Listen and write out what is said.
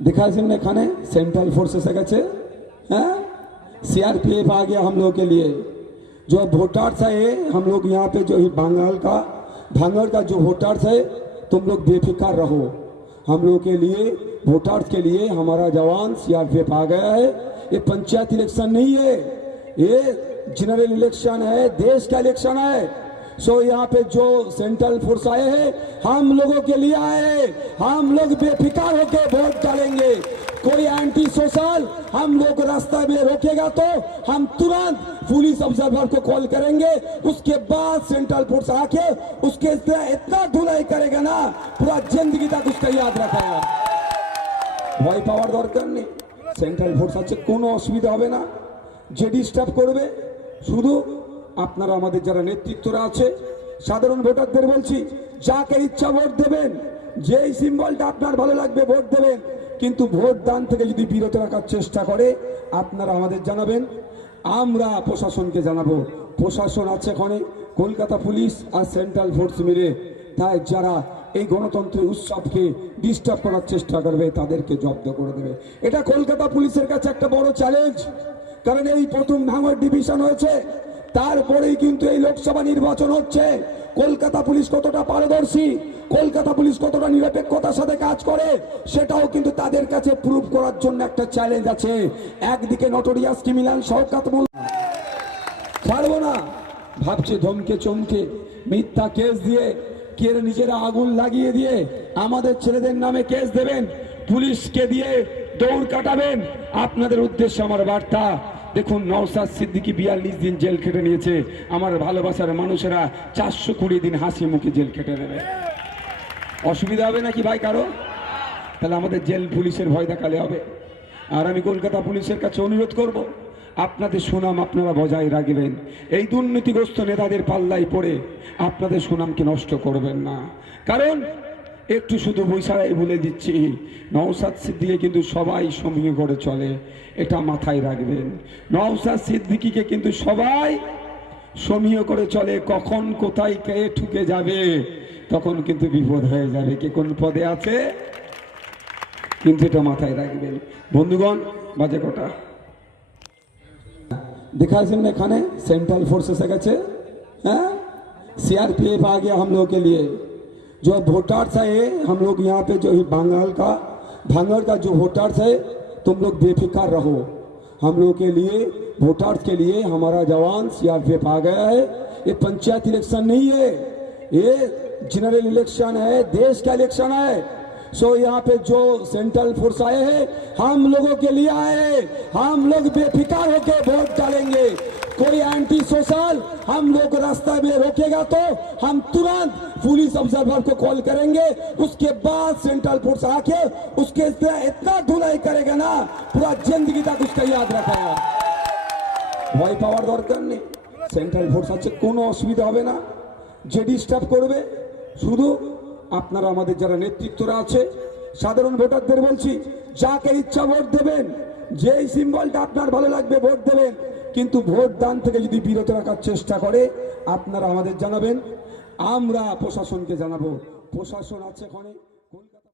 दिखाई ना खाने? सेंट्रल फोर्स एसे गए सीआरपीएफ आ गया हम लोगों के लिए। जो वोटर्स है हम लोग यहाँ पे जो बंगाल का भांगड़ का जो वोटर्स है तुम लोग बेफिक्र रहो। हम लोग के लिए वोटर्स के लिए हमारा जवान सीआरपीएफ आ गया है। ये पंचायत इलेक्शन नहीं है। ये जनरल इलेक्शन है, देश का इलेक्शन है। सो यहाँ पे जो सेंट्रल फोर्स आए हैं हम लोगों के लिए आए हैं हम लोग बेफिक्र होके वोट डालेंगे कोई एंटी सोशल हम लोग रास्ता में रोकेगा तो हम तुरंत पुलिस ऑब्जर्वर को कॉल करेंगे उसके बाद सेंट्रल फोर्स आके उसके इतना इतना धुलाई करेगा ना पूरा जिंदगी तक उसका याद रखेगा ভয় পাওয়ার দরকার নেই সেন্ট্রাল ফোর্স আছে কোনো অসুবিধা হবে না যে ডিস্টার্ব করবে শুধু আপনারা আমাদের যারা নেতৃত্বরা আছে, সাধারণ ভোটারদের বলছি, যাকে ইচ্ছা ভোট দেবেন, যেই সিম্বলটা আপনার ভালো লাগবে ভোট দেবেন, কিন্তু ভোট দান থেকে যদি বিরত রাখার চেষ্টা করে, আপনারা আমাদের জানাবেন, আমরা প্রশাসনকে জানাব। প্রশাসন আছে এখানে, কলকাতা পুলিশ আর সেন্ট্রাল ফোর্স মিলে। তাই যারা এই গণতন্ত্রের উৎসবকে ডিস্টার্ব করার চেষ্টা করবে, তাদেরকে জব্দ করে দেবে। এটা কলকাতা পুলিশের কাছে একটা বড় চ্যালেঞ্জ কারণ এই প্রথম ভাঙর ডিভিশন হয়েছে তারপরেই কিন্তু এই লোকসভা নির্বাচন হচ্ছে। কলকাতা পুলিশ কতটা পারদর্শী, কলকাতা পুলিশ কতটা নিরপেক্ষতার সাথে কাজ করে, সেটাও কিন্তু তাদের কাছে প্রুভ করার জন্য একটা চ্যালেঞ্জ আছে। একদিকে নটোরিয়াস ক্রিমিনাল মোল্লা। ছাড়বো না, ভাবছে ধমকে চমকে, মিথ্যা কেস দিয়ে কে নিজেরা আগুন লাগিয়ে দিয়ে, আমাদের ছেলেদের নামে কেস দেবেন, পুলিশকে দিয়ে দৌড় কাটাবেন। আপনাদের উদ্দেশ্যে আমার বার্তা দেখুন নওসাদ সিদ্দিকি বিয়াল্লিশ দিন জেল খেটে নিয়েছে। আমার ভালোবাসার মানুষেরা চারশো কুড়ি দিন হাসি মুখে জেল খেটে নেবে। অসুবিধা হবে নাকি ভাই কারও? তাহলে আমাদের জেল পুলিশের ভয় দেখালে হবে। আর আমি কলকাতা পুলিশের কাছে অনুরোধ করব, আপনাদের সুনাম আপনারা বজায় রাখবেন। এই দুর্নীতিগ্রস্ত নেতাদের পাল্লাই পড়ে আপনাদের সুনামকে নষ্ট করবেন না। কারণ একটু শুধু বৈশাখাই বলে দিচ্ছি নওসাদ সিদ্দিকে কিন্তু সবাই সমীহ করে চলে এটা মাথায় রাখবেন নওসাদ সিদ্দিকিকে কিন্তু সবাই সমীহ করে চলে কখন কোথায় কে ঠুকে যাবে তখন কিন্তু বিপদ হয়ে যাবে কে কোন পদে আছে কিন্তু এটা মাথায় রাখবেন বন্ধুগণ বাজে কটা दिखाई ना खाने सेंट्रल फोर्स एसे गए हैं सीआरपीएफ आ गया हम लोगों के लिए जो वोटर्स है, हम लोग यहाँ पे जो बंगाल का भांगड़ का जो वोटर्स है तुम लोग बेफिक्र रहो। हम लोग के लिए वोटर्स के लिए हमारा जवान सीआरपीएफ आ गया है। ये पंचायत इलेक्शन नहीं है। ये जनरल इलेक्शन है, देश का इलेक्शन है। सो यहाँ पे जो सेंट्रल फोर्स आए हैं हम लोगों के लिए आए हैं हम लोग बेफिक्र होके वोट डालेंगे कोई एंटी सोशल हम लोग रास्ता में रोकेगा तो हम तुरंत पुलिस ऑब्जर्वर को कॉल करेंगे उसके बाद सेंट्रल फोर्स आके उसके इतना इतना धुलाई करेगा ना पूरा जिंदगी तक उसका याद रखेगा ভয় পাওয়ার দরকার নেই সেন্ট্রাল ফোর্স আছে কোনো অসুবিধা হবে না যে ডিস্টার্ব করবে শুধু আপনারা আমাদের যারা নেতৃত্বরা আছে, সাধারণ ভোটারদের বলছি, যাকে ইচ্ছা ভোট দেবেন, যেই সিম্বলটা আপনার ভালো লাগবে ভোট দেবেন, কিন্তু ভোট দান থেকে যদি বিরত রাখার চেষ্টা করে, আপনারা আমাদের জানাবেন। আমরা প্রশাসনকে জানাব। প্রশাসন আছে এখানে।